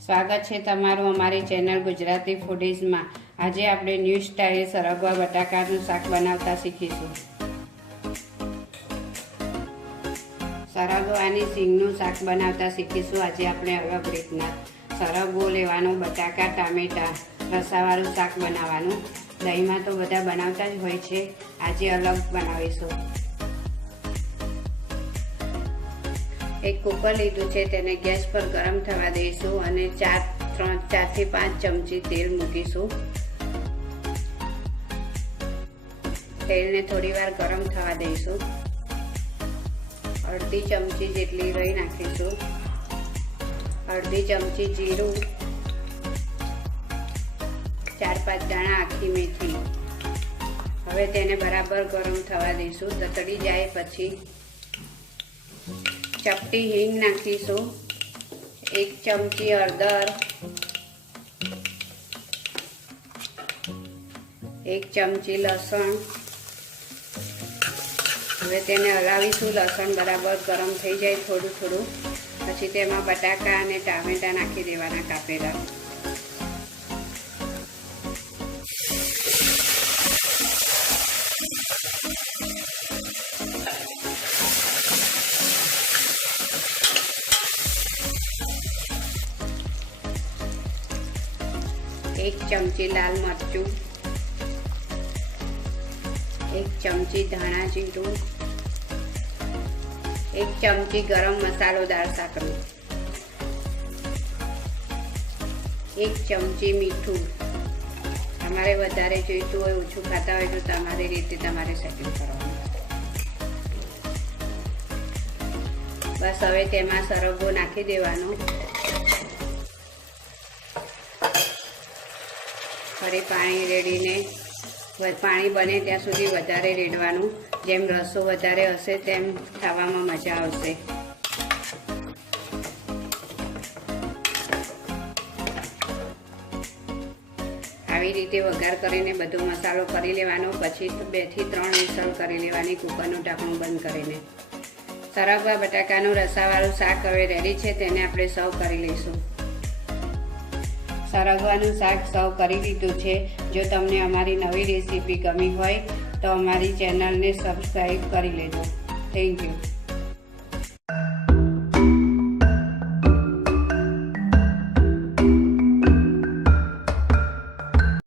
સ્વાગત છે તમારું અમારી ચેનલ ગુજરાતી ફૂડીઝમાં। આજે આપણે ન્યૂ સ્ટાઇલ સરગવા બટાકાનું શાક બનાવતા શીખીશું। સરગવાની સિંગનું શાક બનાવતા શીખીશું। આજે આપણે અલગ રીતના સરગવો લેવાનો, બટાકા, ટામેટા, રસાવાળું શાક બનાવવાનું। દહીંમાં તો બધા બનાવતા જ હોય છે, આજે અલગ બનાવીશું। एक कुकर लीधुं छे, तेने गैस पर गरम थवा दईशुं अने 4 થી 5 चमची तेल मूकीशुं। तेल ने थोड़ी वार गरम थवा दईशुं। अर्धी चमची जेटली रई नाखीशुं। अर्धी चमची जीरुं, 4-5 दाणा आखी मेथी। हवे तेने बराबर गरम थवा दईशुं। ततड़ी जाए पछी चपटी हींग नाखीशुं। 1 चमची हळदर, 1 चमची लसण। हवे तेने हलावीशुं। लसण बराबर गरम थई जाए थोडું થોડું પછી તેમાં બટાકા અને ટામેટા નાખી દેવાના કાપેલા। एक चमची लाल मरचू, 1 चमची धाणा जीरुं, 1 चमची गरम मसालो दाळ साकरू, 1 चमची मीठू। तमारे वधारे जोईतुं होय, ओछुं खाता होय तो तमारी रीते तमारे सेटिंग करवानुं। बस हवे तेमां सरगवो नाखी देवानो। फरी पाणी रेड़ीने पाणी बने त्यां सुधी वधारे रेड़वानुं। जेम रसो वधारे हशे तेम खावामां मजा आवशे। આવી રીતે વઘાર કરીને બધો મસાલો કરી લેવાનો। પછી 2 થી 3 વિસલ કરી લેવાની કુકરનું ઢાંકણું બંધ કરીને। સરગવા બટાકાનું રસાવાળું શાક હવે રેડી છે, તેને આપણે સર્વ કરી લઈશું। સરગવાનું શાક સર્વ કરી દીધું છે। જો તમને અમારી નવી રેસીપી ગમી હોય તો અમારી ચેનલને સબસ્ક્રાઈબ કરી લેજો। Thank you.